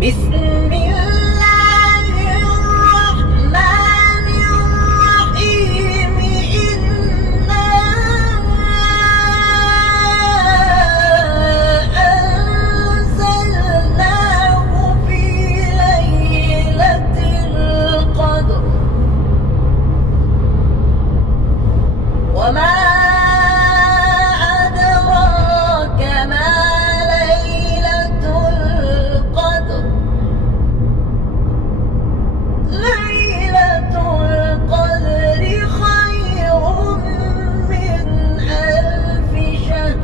بسم الله الرحمن الرحيم إنا أنزلناه في ليلة القدر وما أدراك ما ليلة القدر ليلة القدر خير من ألف شهر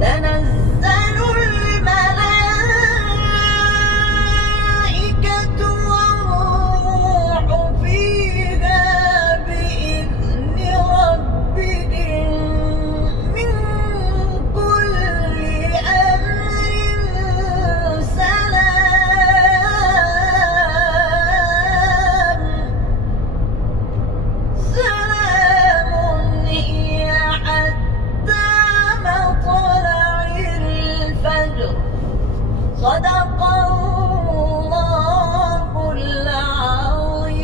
تنزل الملائكة والروح فيها بإذن ربهم من كل أمر سلام هي حتى مطلع الفجر صدق الله العظيم।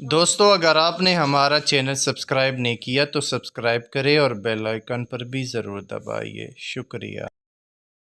दोस्तों, अगर आपने हमारा चैनल सब्सक्राइब नहीं किया तो सब्सक्राइब करें और बेल आइकन पर भी ज़रूर दबाइए। शुक्रिया।